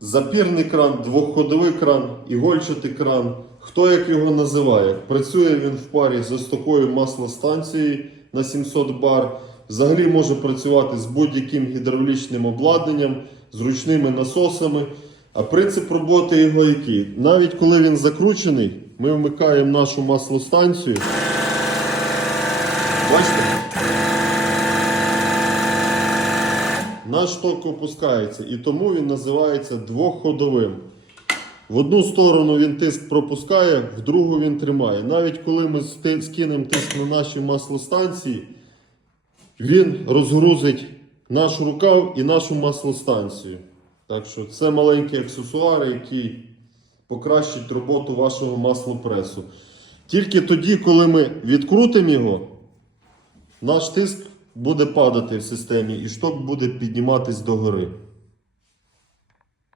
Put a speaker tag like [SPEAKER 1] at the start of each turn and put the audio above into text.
[SPEAKER 1] Запірний кран, двохходовий кран, ігольчатий кран. Хто як його називає? Працює він в парі з ось такою маслостанцією на 700 бар. Взагалі може працювати з будь-яким гідравлічним обладнанням, з ручними насосами. А принцип роботи його який? Навіть коли він закручений, ми вмикаємо нашу маслостанцію. Наш ток опускається, і тому він називається двохходовим. В одну сторону він тиск пропускає, в другу він тримає. Навіть коли ми скинемо тиск на наші маслостанції, він розгрузить наш рукав і нашу маслостанцію. Так що це маленькі аксесуари, які покращать роботу вашого маслопресу. Тільки тоді, коли ми відкрутимо його, наш тиск буде падати в системі і шток буде підніматись догори.